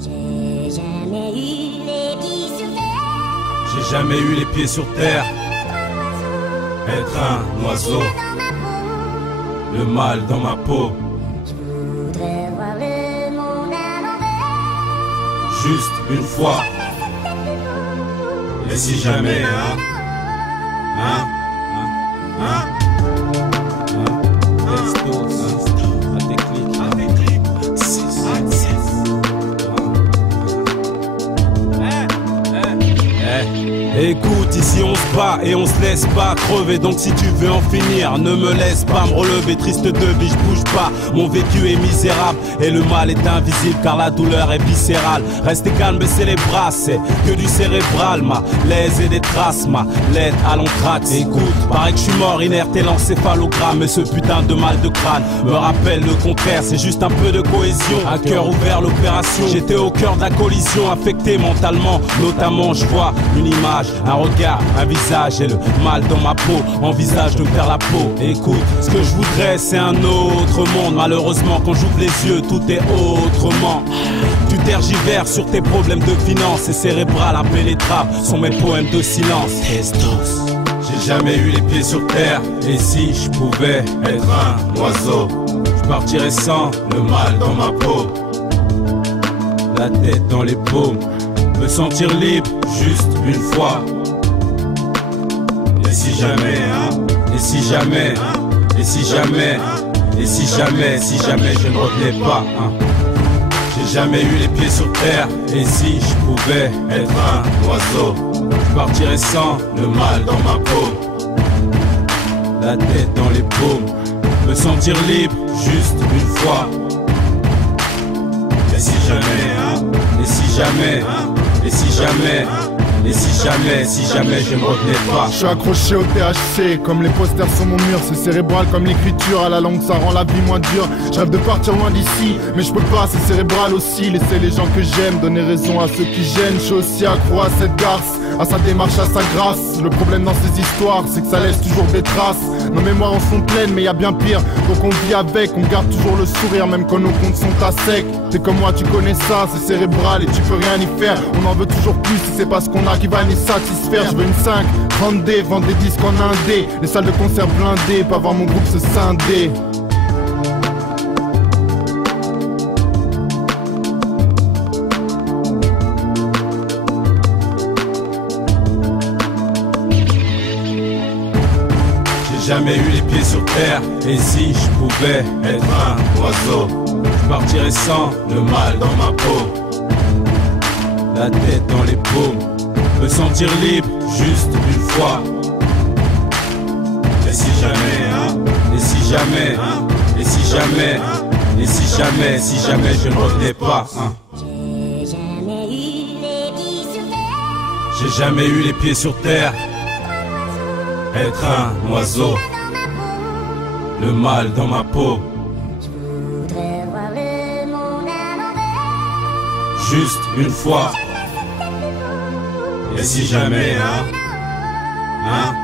J'ai jamais eu les pieds sur terre. J'ai jamais eu les pieds sur terre. Être un oiseau. Le mal dans ma peau. Je voudrais voir le monde à l'envers. Juste une fois. Et si jamais, hein? Hein? Écoute, ici on se bat et on se laisse pas crever. Donc si tu veux en finir, ne me laisse pas me relever. Triste de vie, je bouge pas, mon vécu est misérable. Et le mal est invisible car la douleur est viscérale. Restez calme, baissez les bras, c'est que du cérébral. Ma l'aise et des traces, ma lettre à l'anthrax. Écoute, paraît que je suis mort inerte et l'encéphalogramme. Mais ce putain de mal de crâne me rappelle le contraire. C'est juste un peu de cohésion, un cœur ouvert l'opération. J'étais au cœur de la collision, affecté mentalement. Notamment je vois une image, un regard, un visage et le mal dans ma peau. Envisage de me faire la peau. Écoute, ce que je voudrais c'est un autre monde. Malheureusement quand j'ouvre les yeux tout est autrement. Tu tergiverses sur tes problèmes de finance. Et cérébral impénétrable sont mes poèmes de silence. Estos. J'ai jamais eu les pieds sur terre. Et si je pouvais être un oiseau, je partirais sans le mal dans ma peau. La tête dans les paumes, me sentir libre juste une fois. Et si jamais, hein? Et si jamais, et si jamais, et si jamais, si jamais je ne revenais pas, hein? J'ai jamais eu les pieds sur terre. Et si je pouvais être un oiseau, je partirais sans le mal dans ma peau. La tête dans les paumes, me sentir libre juste une fois. Et si jamais, hein? Et si jamais, et si jamais, et si jamais, si jamais je ne revenais pas. Je suis accroché au THC, comme les posters sur mon mur. C'est cérébral comme l'écriture, à la langue ça rend la vie moins dure. Je rêve de partir loin d'ici, mais je peux pas, c'est cérébral aussi. Laisser les gens que j'aime, donner raison à ceux qui gênent. Je suis aussi accro à cette garce, à sa démarche, à sa grâce. Le problème dans ces histoires, c'est que ça laisse toujours des traces. Nos mémoires en sont pleines, mais y a bien pire. Donc on vit avec, on garde toujours le sourire, même quand nos comptes sont à sec. T'es comme moi, tu connais ça, c'est cérébral et tu peux rien y faire. On en veut toujours plus, si c'est pas ce qu'on a qui va nous satisfaire. Je veux une 5, 30D, vendre des disques en indé. Les salles de concert blindées, pas voir mon groupe se scinder. J'ai jamais eu les pieds sur terre. Et si je pouvais être un oiseau, je partirais sans le mal dans ma peau. La tête dans les paumes, me sentir libre juste une fois. Et si jamais, hein? Et si jamais, et si jamais, et si jamais, si jamais je ne revenais pas, hein? J'ai jamais eu les pieds sur terre. J'ai jamais eu les pieds sur terre. Être un oiseau, le mal dans ma peau. Je voudrais voir le monde à l'envers. Juste une fois. Et si jamais, hein? Hein?